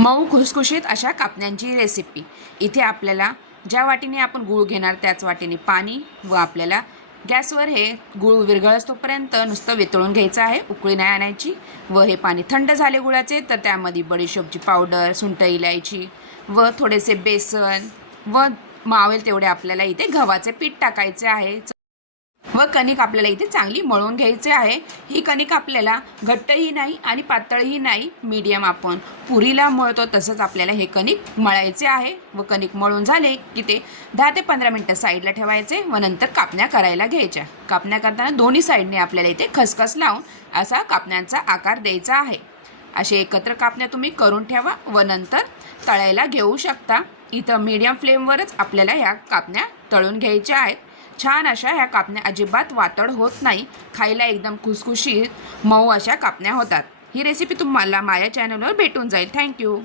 मऊ खुसखुशीत अशा कापण्यांची रेसिपी इथे आपल्याला ज्या वाटीने आपण गूळ घेणार त्याच वाटीने पाणी व आपल्याला गॅसवर हे गूळ विरघळस्तोपर्यंत नुसतं वितळून घ्यायचं आहे उकळी नाही आणायची व हे पाणी थंड झाले गुळाचे तर त्यामध्ये बडीशोपची पावडर सुंठ इलायची व थोडेसे बेसन व मावेल तेवढे आपल्याला इथे गव्हाचे पीठ टाकायचे आहे. व कणिक आपल्याला इथे चांगली मळून घ्यायची आहे. ही कणिक आपल्याला घट्टही नाही आणि पातळही नाही मीडियम आपण. पुरीला मळतो तसंच आपल्याला हे कणिक मळायचे आहे. व कणिक मळून झाले की ते दहा ते पंधरा मिनटं साईडला ठेवायचे व नंतर कापण्या करायला घ्यायच्या. कापण्या करताना दोन्ही साईडने आपल्याला इथे खसखस लावून असा कापण्यांचा आकार द्यायचा आहे. असे एकत्र कापण्या तुम्ही करून ठेवा व नंतर तळायला घेऊ शकता. इथं मीडियम फ्लेमवरच आपल्याला ह्या कापण्या तळून घ्यायच्या आहेत. छान अशा ह्या कापण्या अजिबात वातड होत नाही. खायला एकदम खुसखुशीत मऊ अशा कापण्या होतात. ही रेसिपी तुम्हाला माझ्या चॅनलवर भेटून जाईल. थँक्यू